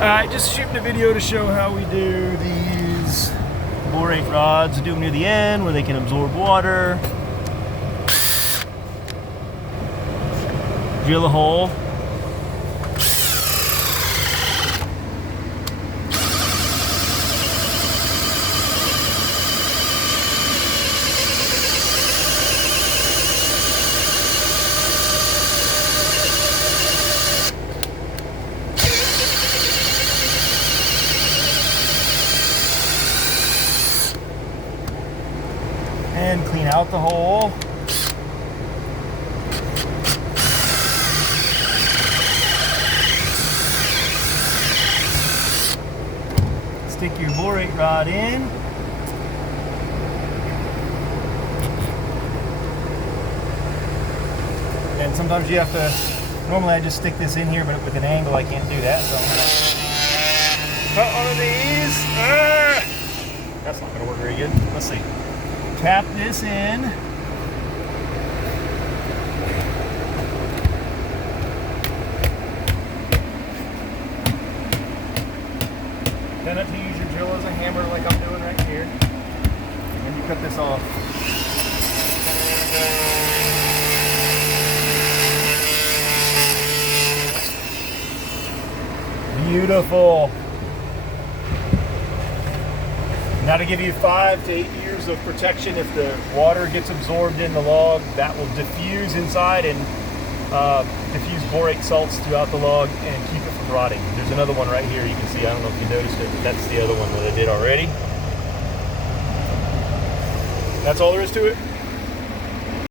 Alright, just shooting a video to show how we do these borate rods. Do them near the end where they can absorb water. Drill a hole. And clean out the hole. Stick your borate rod in. And sometimes you have to, normally I just stick this in here, but with an angle I can't do that, so I'm gonna cut one of these. That's not gonna work very good. Let's see. Tap this in. Then if you use your drill as a hammer like I'm doing right here, and you cut this off. Beautiful. Now to give you 5 to 8 years of protection, if the water gets absorbed in the log, that will diffuse inside and diffuse borate salts throughout the log and keep it from rotting. There's another one right here you can see. I don't know if you noticed it, but that's the other one that I did already. That's all there is to it.